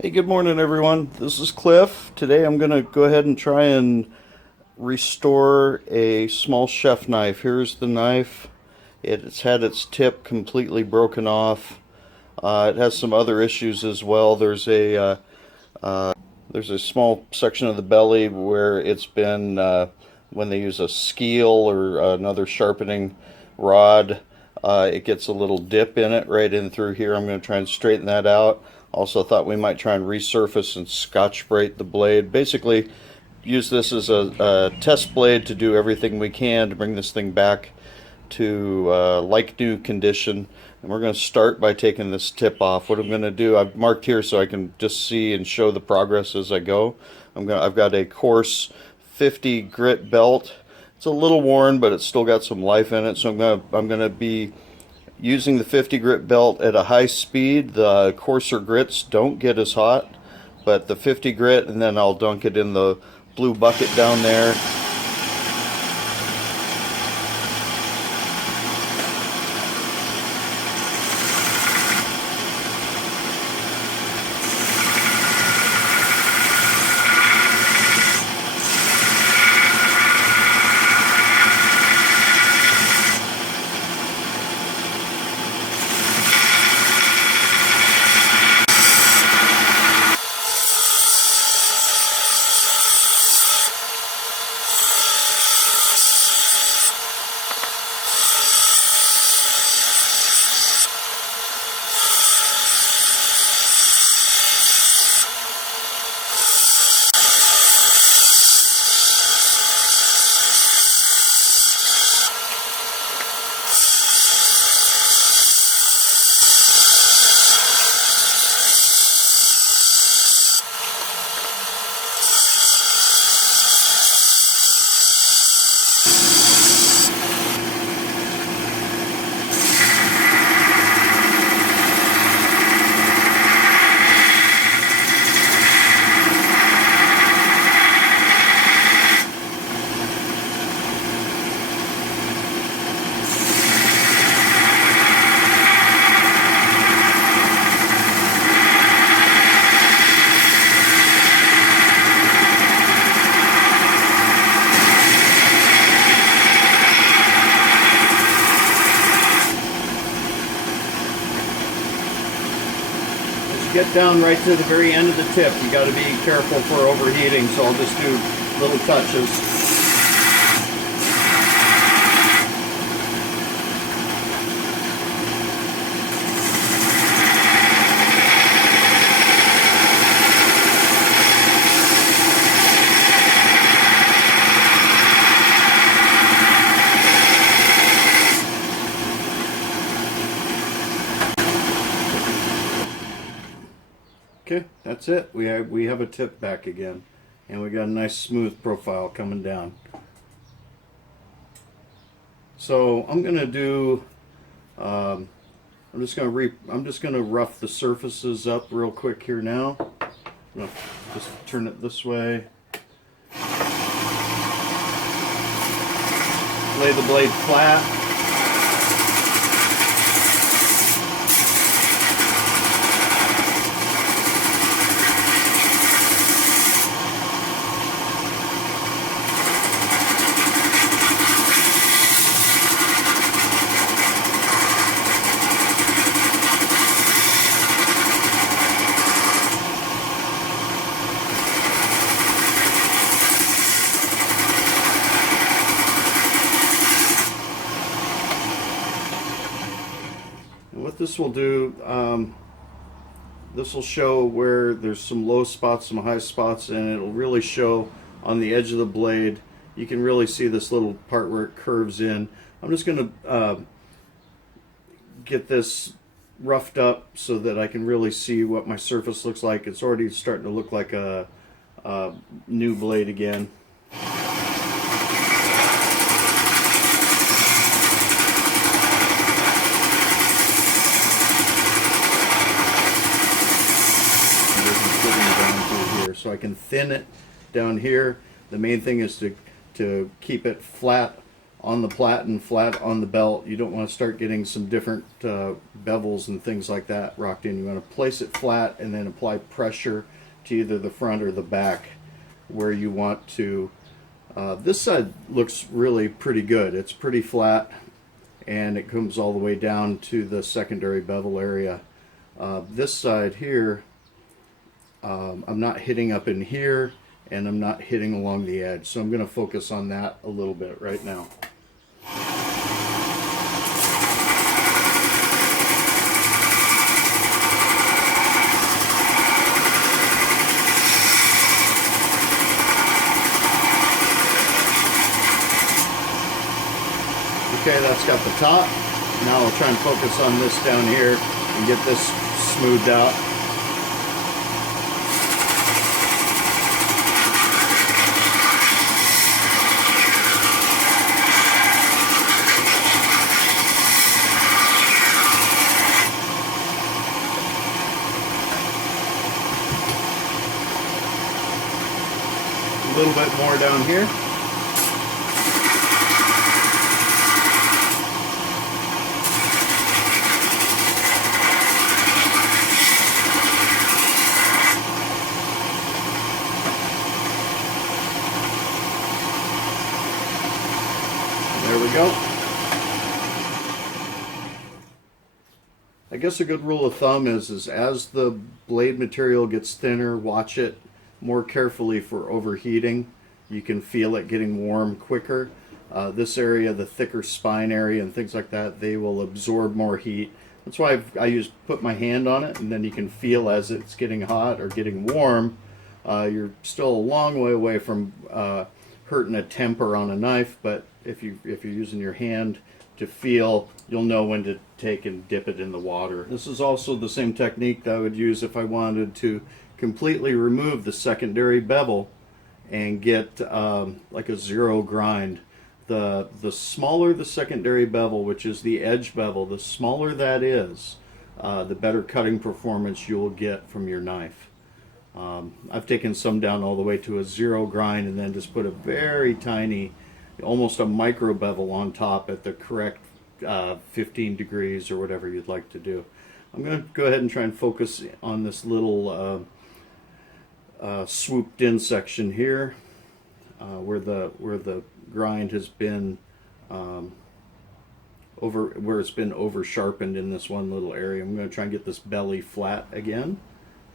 Hey, good morning, everyone. This is Cliff. Today I'm going to go ahead and try and restore a small chef knife. Here's the knife. It's had its tip completely broken off. It has some other issues as well. There's a small section of the belly where it's been, when they use a skeel or another sharpening rod, it gets a little dip in it right in through here. I'm going to try and straighten that out. Also thought we might try and resurface and Scotch-Brite the blade. Basically, use this as a test blade to do everything we can to bring this thing back to like new condition. And we're going to start by taking this tip off. What I'm going to do, I've marked here so I can just see and show the progress as I go. I've got a coarse 50 grit belt. It's a little worn, but it's still got some life in it. So I'm going to be using the 50 grit belt at a high speed. The coarser grits don't get as hot, but the 50 grit, and then I'll dunk it in the blue bucket down there. Get down right to the very end of the tip. You got to be careful for overheating, so I'll just do little touches. Okay, that's it. We have a tip back again, and we got a nice smooth profile coming down. So I'm gonna do. I'm just gonna rough the surfaces up real quick here now. I'm gonna just turn it this way. Lay the blade flat. What this will do, this will show where there's some low spots, some high spots, and it'll really show on the edge of the blade. You can really see this little part where it curves in. I'm just going to get this roughed up so that I can really see what my surface looks like. It's already starting to look like a new blade again. So I can thin it down here. The main thing is to keep it flat on the plat and flat on the belt. You don't want to start getting some different bevels and things like that rocked in. You want to place it flat and then apply pressure to either the front or the back where you want to. This side looks really pretty good. It's pretty flat and it comes all the way down to the secondary bevel area. This side here, I'm not hitting up in here and I'm not hitting along the edge, so I'm going to focus on that a little bit right now. Okay, that's got the top. Now I'll try and focus on this down here and get this smoothed out. A little bit more down here. There we go. I guess a good rule of thumb is as the blade material gets thinner, watch it more carefully for overheating. You can feel it getting warm quicker. This area, the thicker spine area and things like that, they will absorb more heat. That's why I put my hand on it, and then you can feel as it's getting hot or getting warm. You're still a long way away from hurting a temper on a knife, but if you're using your hand to feel, you'll know when to take and dip it in the water. This is also the same technique that I would use if I wanted to completely remove the secondary bevel and get like a zero grind. The smaller the secondary bevel, which is the edge bevel, the smaller that is, the better cutting performance you'll get from your knife. I've taken some down all the way to a zero grind and then just put a very tiny, almost a micro bevel on top at the correct 15 degrees or whatever you'd like to do. I'm going to go ahead and try and focus on this little swooped in section here where the grind has been where it's been over sharpened in this one little area. I'm going to try and get this belly flat again.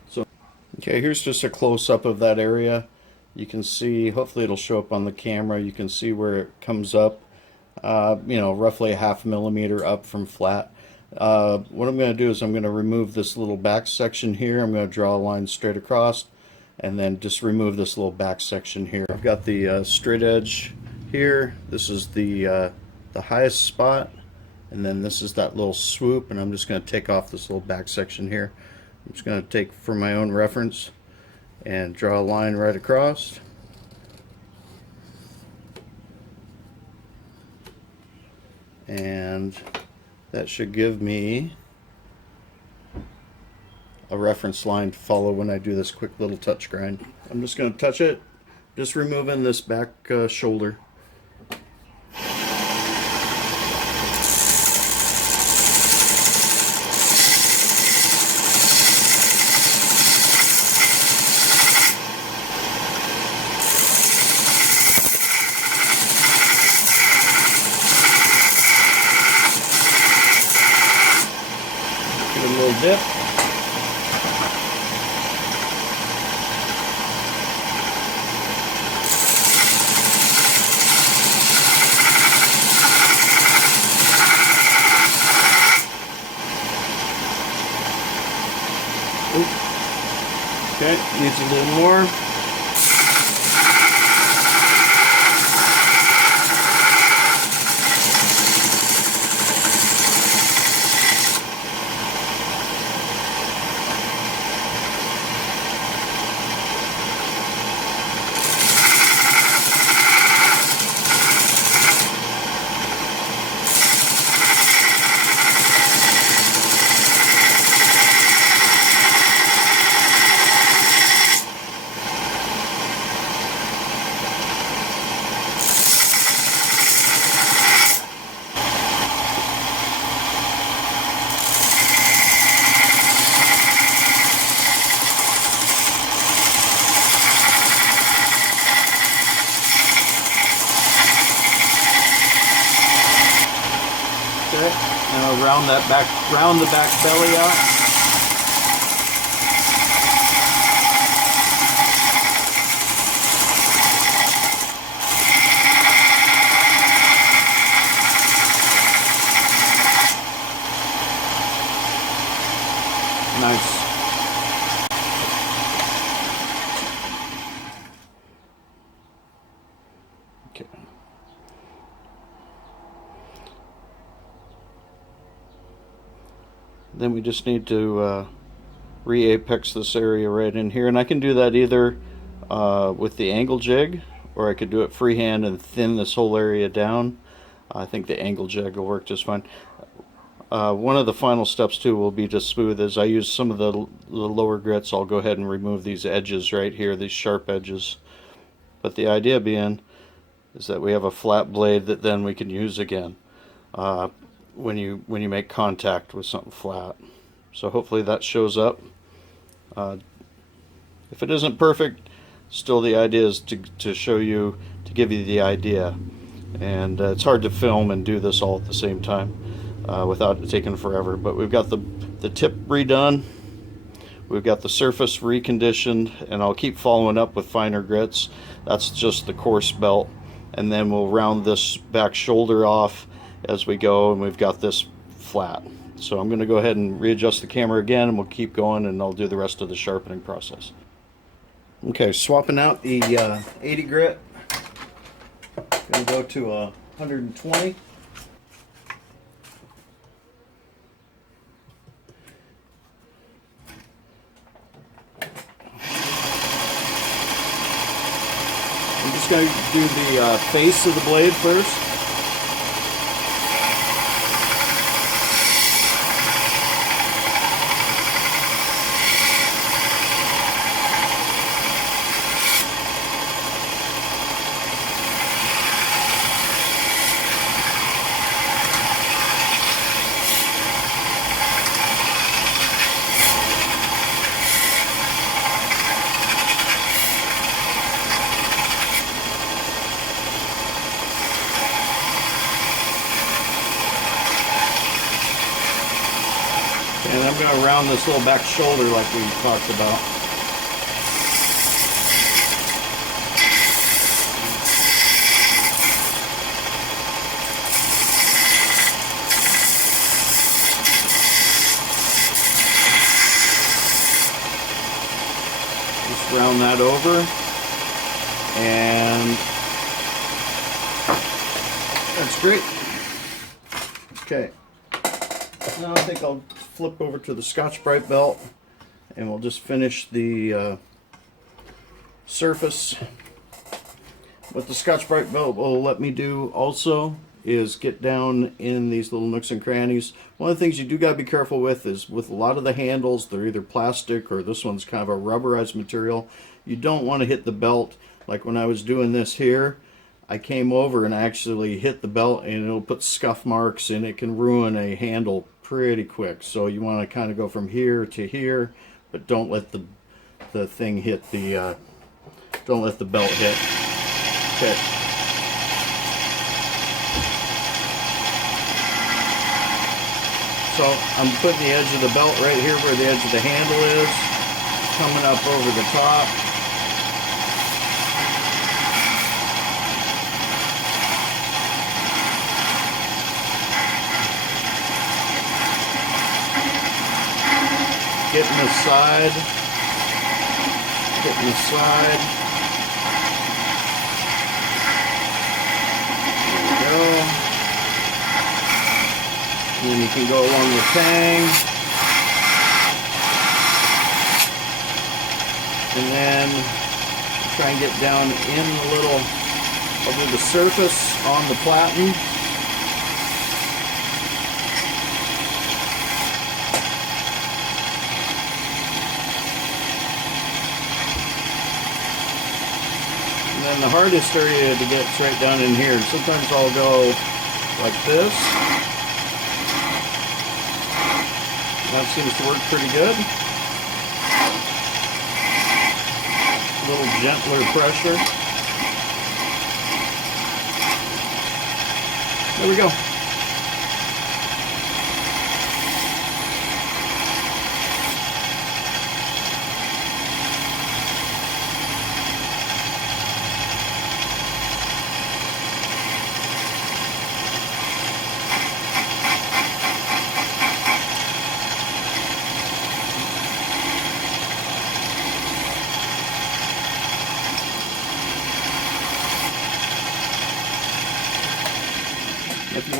So okay, here's just a close-up of that area. You can see, hopefully it'll show up on the camera, you can see where it comes up, you know, roughly a ½ millimeter up from flat. What I'm going to do is I'm going to remove this little back section here. I'm going to draw a line straight across and then just remove this little back section here. I've got the straight edge here. This is the highest spot, and then this is that little swoop, and I'm just going to take off this little back section here. I'm just going to take for my own reference and draw a line right across. And that should give me a reference line to follow when I do this quick little touch grind. I'm just going to touch it, just removing this back shoulder. Give it a little dip. Okay, needs a little more. round the back belly out. Nice. Okay. Then we just need to re-apex this area right in here, and I can do that either with the angle jig, or I could do it freehand and thin this whole area down. I think the angle jig will work just fine. One of the final steps too will be to smooth. As I use some of the lower grits, I'll go ahead and remove these edges right here, these sharp edges. But the idea being is that we have a flat blade that then we can use again when you make contact with something flat. So hopefully that shows up. If it isn't perfect, still the idea is to show you, to give you the idea. And it's hard to film and do this all at the same time without it taking forever. But we've got the tip redone, we've got the surface reconditioned, and I'll keep following up with finer grits. That's just the coarse belt, and then we'll round this back shoulder off as we go, and we've got this flat. So I'm going to go ahead and readjust the camera again, and we'll keep going, and I'll do the rest of the sharpening process. Okay, swapping out the 80 grit. Going to go to 120. I'm just going to do the face of the blade first. And I'm going to round this little back shoulder like we talked about. Just round that over. And that's great. Okay. Now I think I'll flip over to the Scotch-Brite belt, and we'll just finish the surface. What the Scotch-Brite belt will let me do also is get down in these little nooks and crannies. One of the things you do got to be careful with is with a lot of the handles, they're either plastic or this one's kind of a rubberized material. You don't want to hit the belt. Like when I was doing this here, I came over and actually hit the belt, and it'll put scuff marks, and it can ruin a handle pretty quick. So you want to kind of go from here to here, but don't let the thing hit the don't let the belt hit. Okay. So I'm putting the edge of the belt right here where the edge of the handle is, coming up over the top. Hitting the side, hitting the side. There we go. And then you can go along the tang. And then try and get down in a little over the surface on the platen. And the hardest area to get is right down in here. Sometimes I'll go like this. That seems to work pretty good. A little gentler pressure. There we go.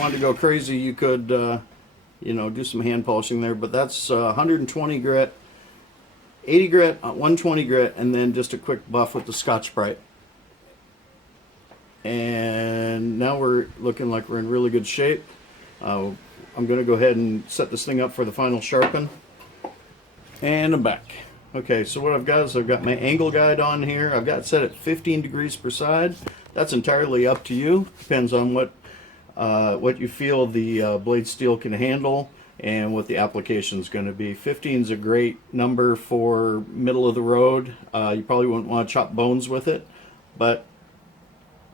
wanted to go crazy, you could, you know, do some hand polishing there. But that's 120 grit, 80 grit, 120 grit, and then just a quick buff with the Scotch-Brite. And now we're looking like we're in really good shape. I'm going to go ahead and set this thing up for the final sharpen. And I'm back. Okay, so what I've got is I've got my angle guide on here. I've got it set at 15 degrees per side. That's entirely up to you. Depends on what you feel the blade steel can handle and what the application is going to be. 15 is a great number for middle of the road. You probably wouldn't want to chop bones with it, but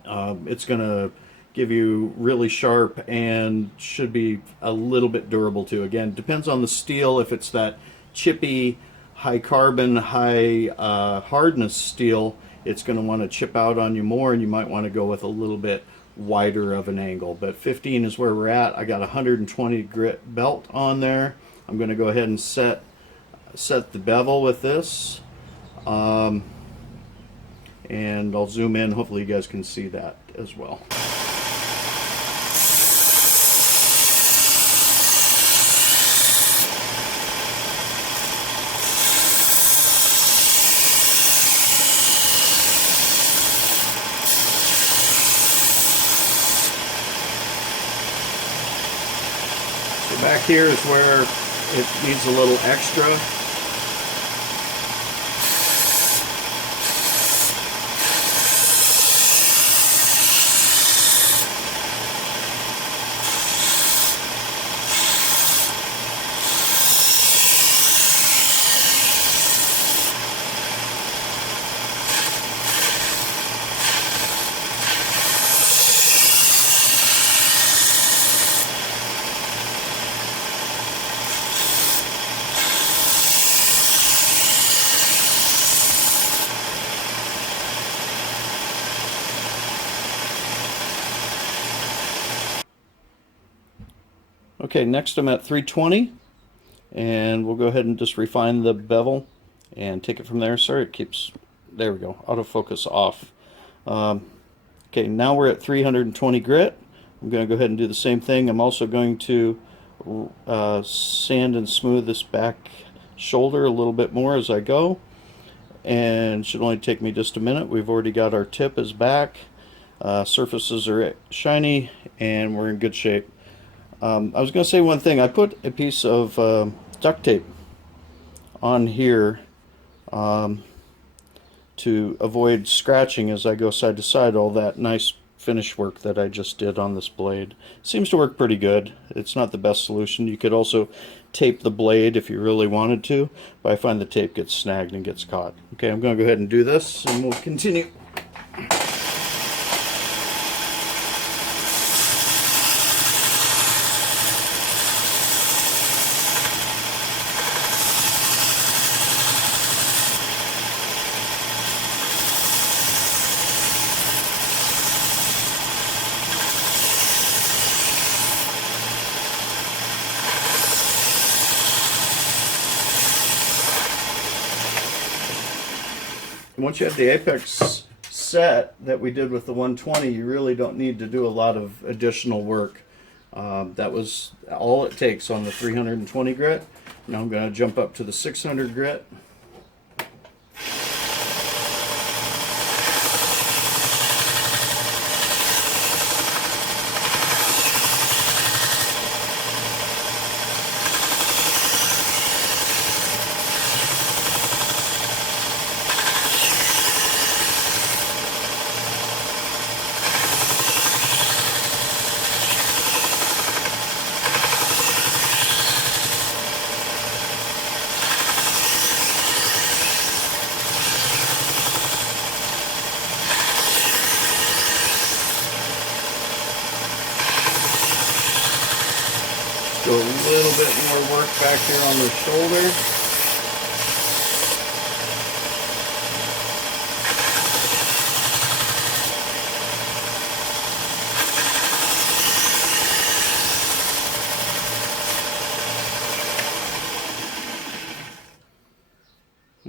it's going to give you really sharp and should be a little bit durable too. Again, depends on the steel. If it's that chippy, high carbon, high hardness steel, it's going to want to chip out on you more, and you might want to go with a little bit wider of an angle. But 15 is where we're at. I got a 120 grit belt on there. I'm going to go ahead and set the bevel with this. And I'll zoom in. Hopefully you guys can see that as well. So back here is where it needs a little extra. Okay, next I'm at 320, and we'll go ahead and just refine the bevel and take it from there. Sorry, it keeps, there we go, autofocus off. Okay, now we're at 320 grit. I'm going to go ahead and do the same thing. I'm also going to sand and smooth this back shoulder a little bit more as I go, and it should only take me just a minute. We've already got our tip is back, surfaces are shiny, and we're in good shape. I was going to say one thing. I put a piece of duct tape on here to avoid scratching as I go side to side all that nice finish work that I just did on this blade. Seems to work pretty good. It's not the best solution. You could also tape the blade if you really wanted to, but I find the tape gets snagged and gets caught. Okay, I'm going to go ahead and do this, and we'll continue. Once you have the apex set that we did with the 120, you really don't need to do a lot of additional work. That was all it takes on the 320 grit. Now I'm going to jump up to the 600 grit. Do a little bit more work back here on the shoulder.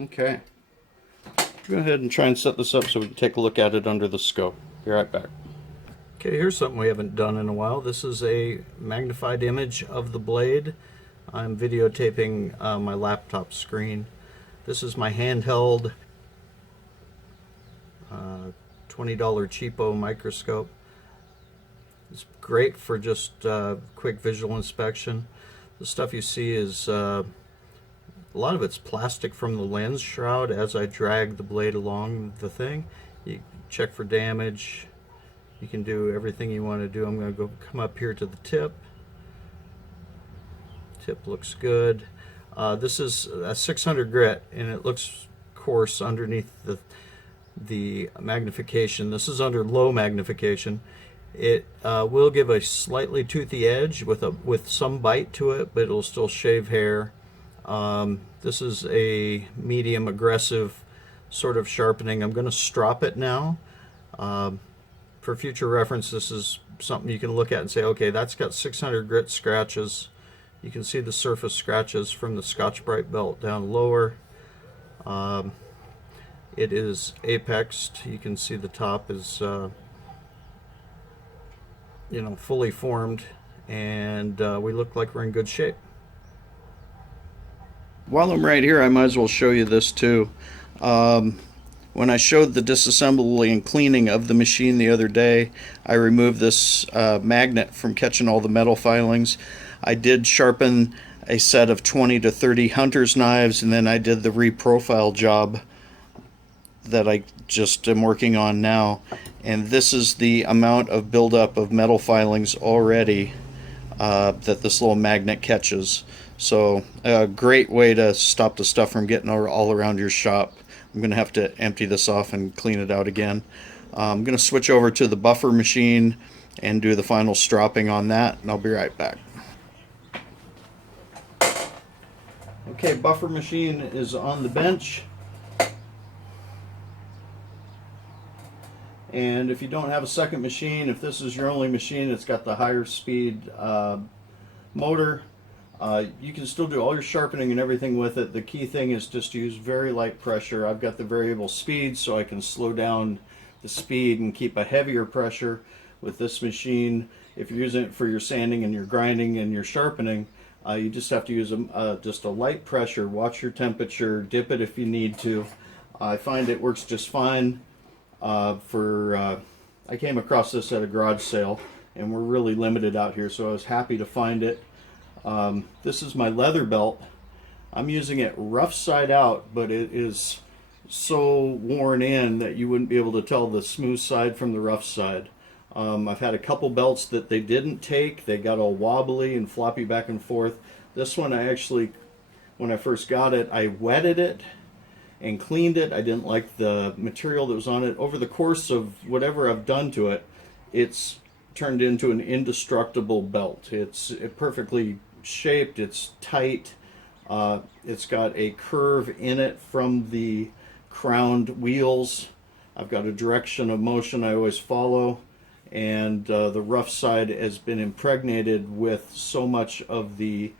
Okay. Go ahead and try and set this up so we can take a look at it under the scope. Be right back. Okay, here's something we haven't done in a while. This is a magnified image of the blade. I'm videotaping my laptop screen. This is my handheld $20 cheapo microscope. It's great for just quick visual inspection. The stuff you see is a lot of it's plastic from the lens shroud. As I drag the blade along the thing, you check for damage. You can do everything you want to do. I'm going to come up here to the tip. Tip looks good. This is a 600 grit, and it looks coarse underneath the magnification. This is under low magnification. It will give a slightly toothy edge with some bite to it, but it'll still shave hair. This is a medium aggressive sort of sharpening. I'm going to strop it now. For future reference, this is something you can look at and say, okay, that's got 600 grit scratches. You can see the surface scratches from the Scotch-Brite belt down lower. It is apexed. You can see the top is fully formed, and we look like we're in good shape. While I'm right here, I might as well show you this too. When I showed the disassembly and cleaning of the machine the other day, I removed this magnet from catching all the metal filings. I did sharpen a set of 20 to 30 hunter's knives, and then I did the reprofile job that I just am working on now. And this is the amount of buildup of metal filings already that this little magnet catches. So a great way to stop the stuff from getting all around your shop. I'm going to have to empty this off and clean it out again. I'm going to switch over to the buffer machine and do the final stropping on that, and I'll be right back. Okay, buffer machine is on the bench. And if you don't have a second machine, if this is your only machine, it's got the higher speed motor. You can still do all your sharpening and everything with it. The key thing is just to use very light pressure. I've got the variable speed, so I can slow down the speed and keep a heavier pressure with this machine. If you're using it for your sanding and your grinding and your sharpening, you just have to use just a light pressure. Watch your temperature, dip it if you need to. I find it works just fine. I came across this at a garage sale, and we're really limited out here, so I was happy to find it. This is my leather belt. I'm using it rough side out, but it is so worn in that you wouldn't be able to tell the smooth side from the rough side. I've had a couple belts that they didn't take. They got all wobbly and floppy back and forth. This one, when I first got it, I wetted it and cleaned it. I didn't like the material that was on it. Over the course of whatever I've done to it, it's turned into an indestructible belt. It's perfectly shaped, it's tight, it's got a curve in it from the crowned wheels. I've got a direction of motion I always follow, and the rough side has been impregnated with so much of the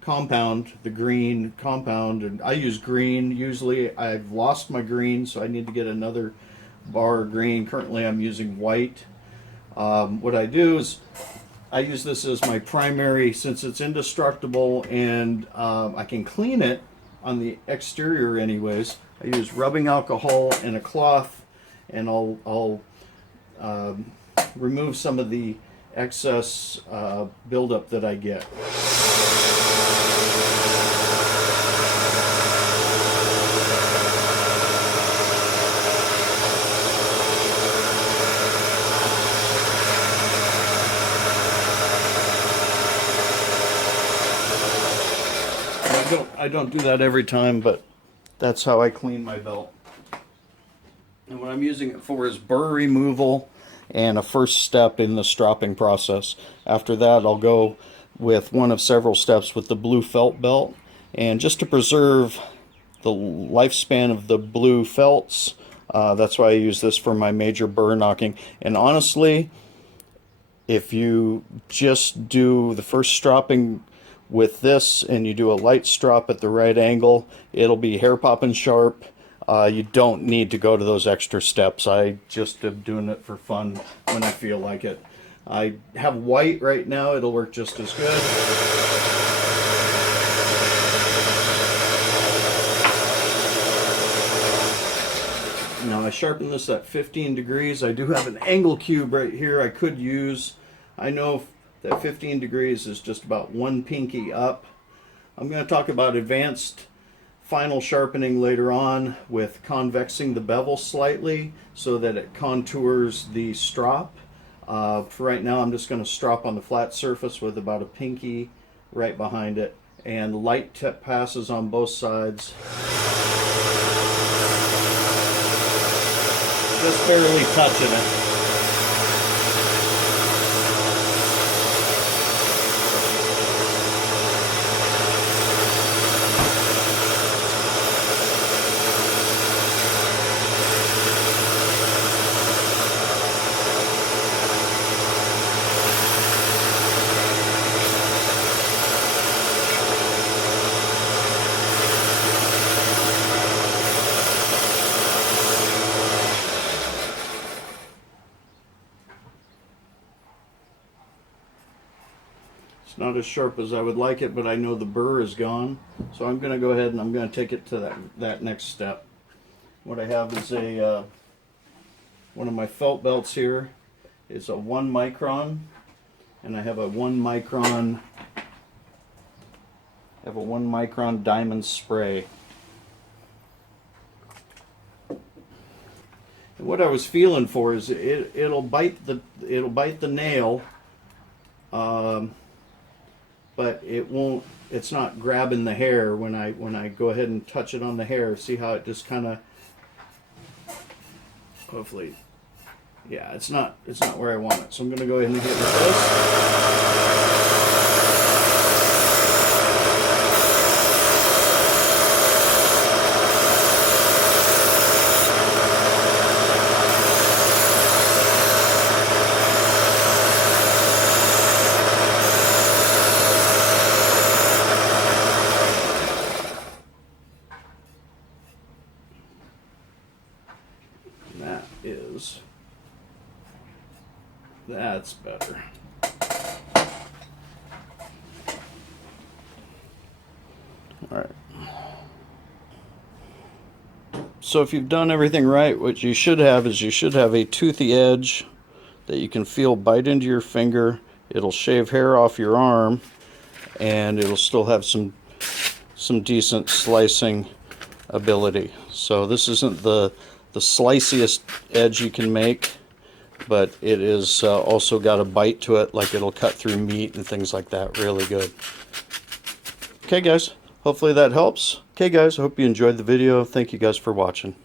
compound, the green compound, and I use green usually. I've lost my green, so I need to get another bar of green. Currently I'm using white. What I do is I use this as my primary, since it's indestructible, and I can clean it on the exterior anyways. I use rubbing alcohol and a cloth, and I'll remove some of the excess buildup that I get. I don't do that every time, but that's how I clean my belt. And what I'm using it for is burr removal and a first step in the stropping process. After that, I'll go with one of several steps with the blue felt belt. And just to preserve the lifespan of the blue felts, that's why I use this for my major burr knocking. And honestly, if you just do the first stropping with this and you do a light strop at the right angle, it'll be hair popping sharp. You don't need to go to those extra steps. I just am doing it for fun when I feel like it. I have white right now. It'll work just as good. Now I sharpen this at 15 degrees. I do have an angle cube right here I could use. I know that 15 degrees is just about one pinky up. I'm going to talk about advanced final sharpening later on with convexing the bevel slightly so that it contours the strop. For right now I'm just going to strop on the flat surface with about a pinky right behind it, and light tip passes on both sides. Just barely touching it. Not as sharp as I would like it, but I know the burr is gone. So I'm going to go ahead and I'm going to take it to that next step. What I have is a one of my felt belts here. It's a 1 micron, and I have a 1 micron diamond spray. And what I was feeling for is it'll bite the nail. But it won't. It's not grabbing the hair when I go ahead and touch it on the hair. See how it just kind of. Hopefully, yeah. It's not where I want it. So I'm going to go ahead and hit with this. That's better. All right. So if you've done everything right, what you should have is a toothy edge that you can feel bite into your finger. It'll shave hair off your arm, and it'll still have some decent slicing ability. So this isn't the sliciest edge you can make, but it is also got a bite to it, like it'll cut through meat and things like that really good. Okay guys, hopefully that helps. Okay guys, I hope you enjoyed the video. Thank you guys for watching.